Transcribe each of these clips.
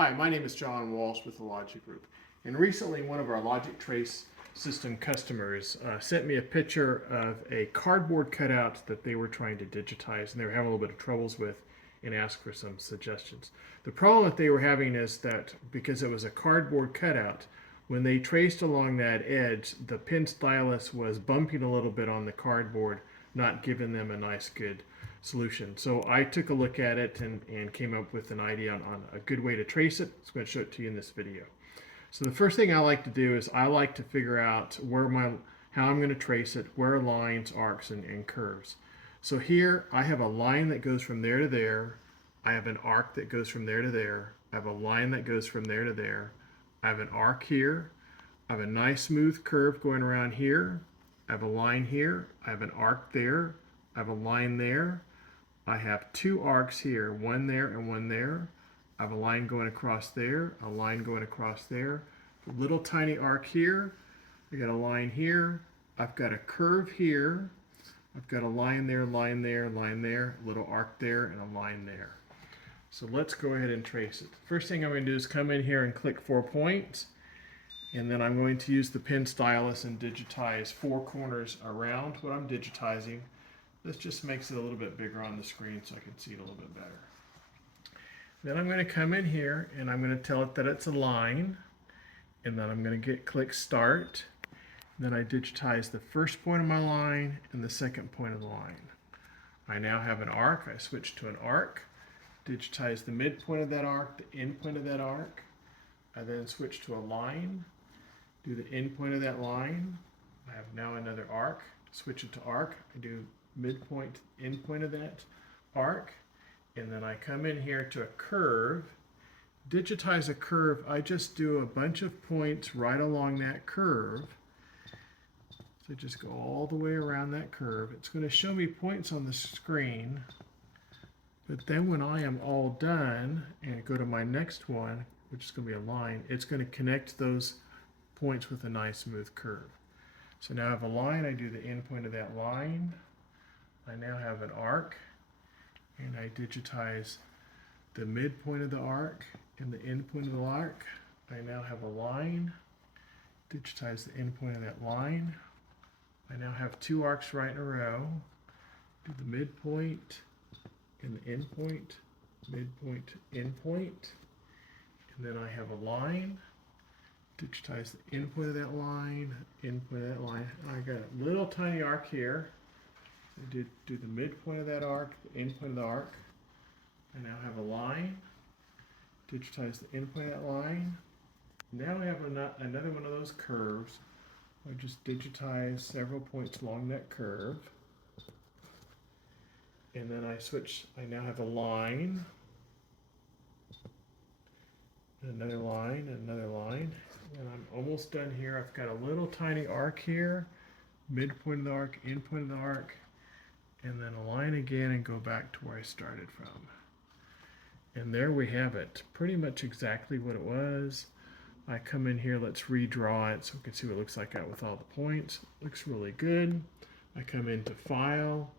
Hi, my name is John Walsh with the Logic Group, and recently one of our Logic Trace system customers sent me a picture of a cardboard cutout that they were trying to digitize and they were having a little bit of troubles with, and asked for some suggestions. The problem that they were having is that because it was a cardboard cutout, when they traced along that edge, the pen stylus was bumping a little bit on the cardboard, not giving them a nice good solution. So I took a look at it and came up with an idea on a good way to trace it. I'm going to show it to you in this video. So the first thing I like to do is I like to figure out how I'm going to trace it, where are lines, arcs, and curves. So here I have a line that goes from there to there. I have an arc that goes from there to there. I have a line that goes from there to there. I have an arc here. I have a nice smooth curve going around here. I have a line here. I have an arc there. I have a line there. I have two arcs here, one there and one there. I have a line going across there, a line going across there. A little tiny arc here. I got a line here. I've got a curve here. I've got a line there, line there, line there, a little arc there, and a line there. So let's go ahead and trace it. First thing I'm going to do is come in here and click 4 points. And then I'm going to use the pen stylus and digitize 4 corners around what I'm digitizing. This just makes it a little bit bigger on the screen so I can see it a little bit better. Then I'm going to come in here and I'm going to tell it that it's a line. And then I'm going to click start. Then I digitize the first point of my line and the second point of the line. I now have an arc. I switch to an arc. Digitize the midpoint of that arc, the end point of that arc. I then switch to a line. Do the end point of that line. I have now another arc. Switch it to arc. I do midpoint, end point of that arc, and then I come in here to a curve. Digitize a curve. I just do a bunch of points right along that curve. So just go all the way around that curve. It's going to show me points on the screen, but then when I am all done and go to my next one, which is going to be a line, it's going to connect those points with a nice smooth curve. So now I have a line. I do the end point of that line. I now have an arc, and I digitize the midpoint of the arc and the end point of the arc. I now have a line. Digitize the end point of that line. I now have 2 arcs right in a row. Do the midpoint and the end point, midpoint, end point. And then I have a line. Digitize the end point of that line, end point of that line. I got a little tiny arc here. I do the midpoint of that arc, the end point of the arc. I now have a line. Digitize the end point of that line. Now I have another one of those curves. I just digitize several points along that curve. And then I switch. I now have a line. Another line, another line. And I'm almost done here. I've got a little tiny arc here. Midpoint of the arc, end point of the arc. And then a line again and go back to where I started from. And there we have it. Pretty much exactly what it was. I come in here, let's redraw it so we can see what it looks like out with all the points. Looks really good. I come into File.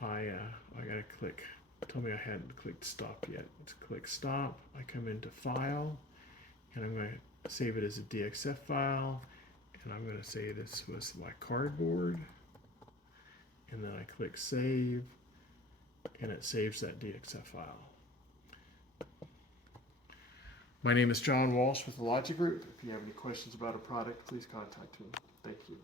I gotta click, told me I hadn't clicked Stop yet. Let's click Stop. I come into File, and I'm gonna save it as a DXF file. And I'm gonna say this was my cardboard. And then I click Save, and it saves that DXF file. My name is John Walsh with the Logic Group. If you have any questions about a product, please contact me. Thank you.